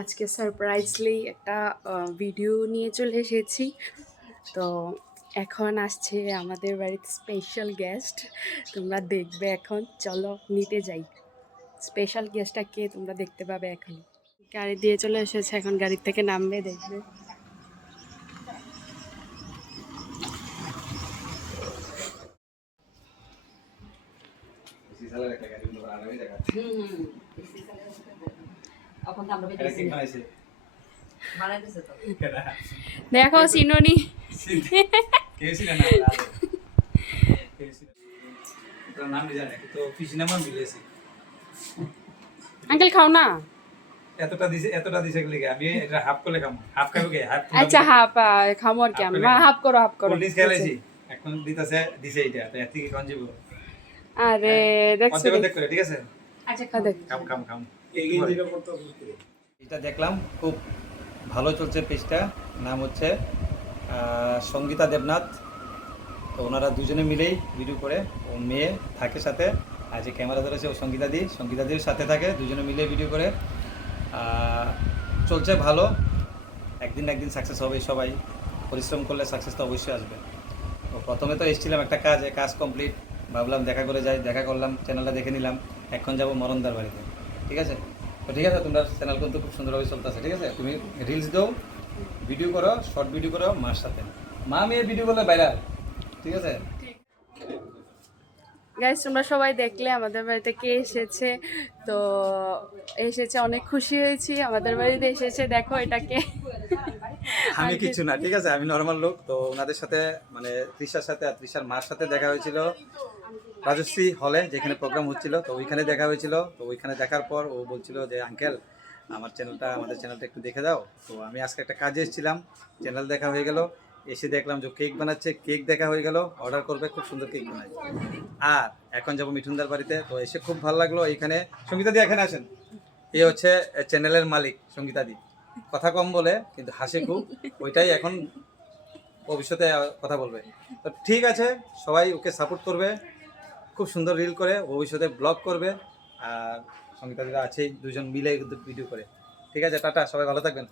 আজকে সারপ্রাইজলি একটা ভিডিও নিয়ে চলে এসেছি। তো এখন আসছে আমাদের বাড়িতে স্পেশাল গেস্ট, তোমরা দেখবে এখন। চলো নিতে যাই। স্পেশাল গেস্টটা কে তোমরা দেখতে পাবে এখন। গাড়ি দিয়ে চলে এসেছে, এখন গাড়ি থেকে নামবে, দেখবে। দেখো চিননি আঙ্কেল খাও না। এতটা দিছে লিগে আমি এটা হাফ করে খামু। হাফ খাবো কে? হাফ। আচ্ছা হাফ খামো আর কি আমরা। হাফ করো হাফ করো। পুলিশ খেলাইছি এখন দিছে এটা তো এত কি কোন জীব। আরে দেখছো দেখ করে ঠিক আছে। আচ্ছা খা দেখ। খাম এগিয়ে দিকে করতে এটা দেখলাম খুব ভালো চলছে পেজটা। নাম হচ্ছে সঙ্গীতা দেবনাথ। তো ওনারা দুজনে মিলেই ভিডিও করে, ও মেয়ে থাকে সাথে, আর যে ক্যামেরা ধরেছে ও সঙ্গীতাদির সাথে থাকে, দুজনে মিলে ভিডিও করে চলছে ভালো। একদিন না একদিন সাকসেস হবে, সবাই পরিশ্রম করলে সাকসেস তো অবশ্যই আসবে। তো প্রথমে তো এসেছিলাম একটা কাজ কমপ্লিট, ভাবলাম দেখা করে যাই, দেখা করলাম, চ্যানেলটা দেখে নিলাম। এখন যাবো মরণদার বাড়িতে, ঠিক আছে? তো ঠিক আছে, তোমার চ্যানেল কিন্তু খুব সুন্দরভাবে চলতেছে, ঠিক আছে? তুমি রিলস দাও, ভিডিও করো, শর্ট ভিডিও করো মার সাথে, মা মেয়ে ভিডিও করলে ভাইরাল, ঠিক আছে? গাইস তোমরা সবাই দেখলে আমাদের বাড়িতে কে এসেছে। তো এসেছে, অনেক খুশি হয়েছি আমাদের বাড়িতে এসেছে। দেখো এটাকে। আমি কিছু না, ঠিক আছে? আমি নর্মাল লোক। তো ওনাদের সাথে মানে তৃষার সাথে আর তৃষার মার সাথে দেখা হয়েছিল রাজশ্রী হলে, যেখানে প্রোগ্রাম হচ্ছিল। তো ওইখানে দেখা হয়েছিল। তো ওইখানে দেখার পর ও বলছিল যে আঙ্কেল আমাদের চ্যানেলটা একটু দেখে দাও। তো আমি আজকে একটা কাজে এসেছিলাম, চ্যানেল দেখা হয়ে গেল। এসে দেখলাম যে কেক বানাচ্ছে, কেক দেখা হয়ে গেল, অর্ডার করবে, খুব সুন্দর কেক বানায়। আর এখন যাবো মিঠুনদার বাড়িতে। তো এসে খুব ভালো লাগলো। এইখানে সঙ্গীতাদি এখানে আসেন, এ হচ্ছে চ্যানেলের মালিক সঙ্গীতাদি। কথা কম বলে কিন্তু হাসে খুব, ওইটাই এখন ভবিষ্যতে কথা বলবে। তো ঠিক আছে, সবাই ওকে সাপোর্ট করবে, খুব সুন্দর রিল করে, ভবিষ্যতে ব্লগ করবে। আর সঙ্গীতাদিরা আছেই, দুজন মিলে কিন্তু ভিডিও করে। ঠিক আছে, টাটা, সবাই ভালো থাকবেন।